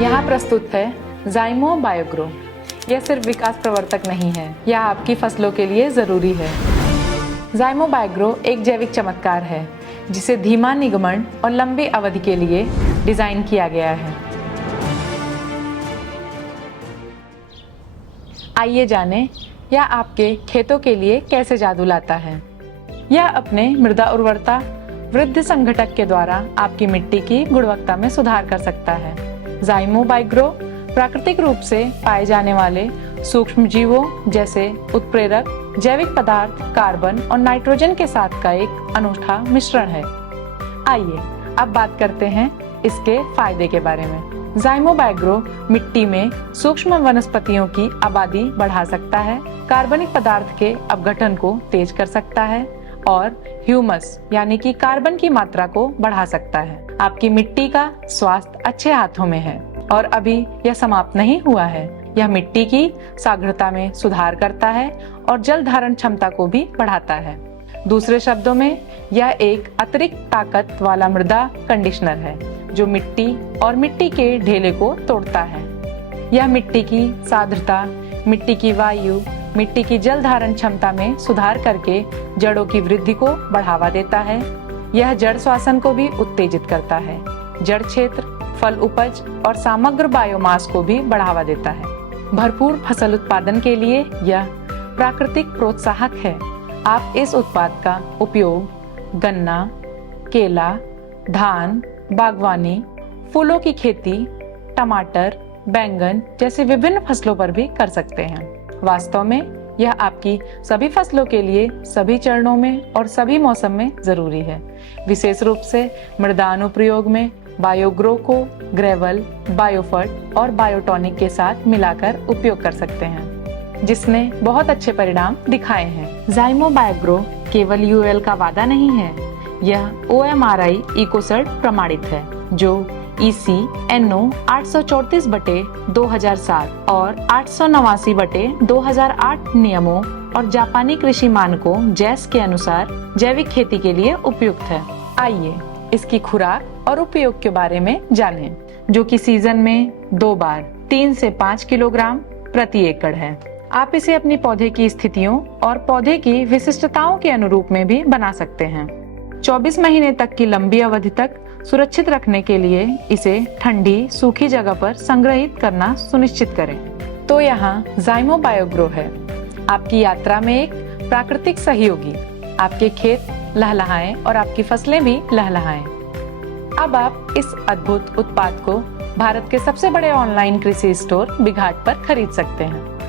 यहाँ प्रस्तुत है ज़ाइमो बायोग्रो। यह सिर्फ विकास प्रवर्तक नहीं है, यह आपकी फसलों के लिए ज़रूरी है। ज़ाइमो बायोग्रो एक जैविक चमत्कार है जिसे धीमा निगमन और लंबी अवधि के लिए डिज़ाइन किया गया है। आइए जानें यह आपके खेतों के लिए कैसे जादू लाता है। यह अपने मृदा उर्वरता वृद्धि संघटक के द्वारा आपकी मिट्टी की गुणवत्ता में सुधार कर सकता है। ज़ाइमो बायोग्रो प्राकृतिक रूप से पाए जाने वाले सूक्ष्म जीवों जैसे उत्प्रेरक, जैविक पदार्थ, कार्बन और नाइट्रोजन के साथ का एक अनूठा मिश्रण है। आइए अब बात करते हैं इसके फायदे के बारे में। ज़ाइमो बायोग्रो मिट्टी में सूक्ष्म वनस्पतियों की आबादी बढ़ा सकता है, कार्बनिक पदार्थ के अपघटन को तेज कर सकता है और ह्यूमस यानी कि कार्बन की मात्रा को बढ़ा सकता है। आपकी मिट्टी का स्वास्थ्य अच्छे हाथों में है। और अभी यह समाप्त नहीं हुआ है, यह मिट्टी की साग्रता में सुधार करता है और जल धारण क्षमता को भी बढ़ाता है। दूसरे शब्दों में यह एक अतिरिक्त ताकत वाला मृदा कंडीशनर है जो मिट्टी और मिट्टी के ढेले को तोड़ता है। यह मिट्टी की सान्द्रता, मिट्टी की वायु, मिट्टी की जल धारण क्षमता में सुधार करके जड़ों की वृद्धि को बढ़ावा देता है। यह जड़ श्वसन को भी उत्तेजित करता है, जड़ क्षेत्र, फल उपज और समग्र बायोमास को भी बढ़ावा देता है। भरपूर फसल उत्पादन के लिए यह प्राकृतिक प्रोत्साहक है। आप इस उत्पाद का उपयोग गन्ना, केला, धान, बागवानी, फूलों की खेती, टमाटर, बैंगन जैसे विभिन्न फसलों पर भी कर सकते हैं। वास्तव में यह आपकी सभी फसलों के लिए सभी चरणों में और सभी मौसम में जरूरी है। विशेष रूप से मृदा अनुप्रयोग में बायोग्रो को ग्रेवल, बायोफर्ट और बायोटॉनिक के साथ मिलाकर उपयोग कर सकते हैं, जिसने बहुत अच्छे परिणाम दिखाए हैं। ज़ाइमो बायोग्रो केवल यूएल का वादा नहीं है, यह OMRI इकोसर्ट प्रमाणित है जो EC NO 834/2007 और 889/2008 नियमों और जापानी कृषि मानकों JAS के अनुसार जैविक खेती के लिए उपयुक्त है। आइए इसकी खुराक और उपयोग के बारे में जानें, जो कि सीजन में 2 बार 3 से 5 किलोग्राम प्रति एकड़ है। आप इसे अपनी पौधे की स्थितियों और पौधे की विशिष्टताओं के अनुरूप में भी बना सकते हैं। 24 महीने तक की लंबी अवधि तक सुरक्षित रखने के लिए इसे ठंडी, सूखी जगह पर संग्रहित करना सुनिश्चित करें। तो यहाँ ज़ाइमो बायोग्रो है, आपकी यात्रा में एक प्राकृतिक सहयोगी। आपके खेत लहलहाएं और आपकी फसलें भी लहलहाएं। अब आप इस अद्भुत उत्पाद को भारत के सबसे बड़े ऑनलाइन कृषि स्टोर बिघाट पर खरीद सकते हैं।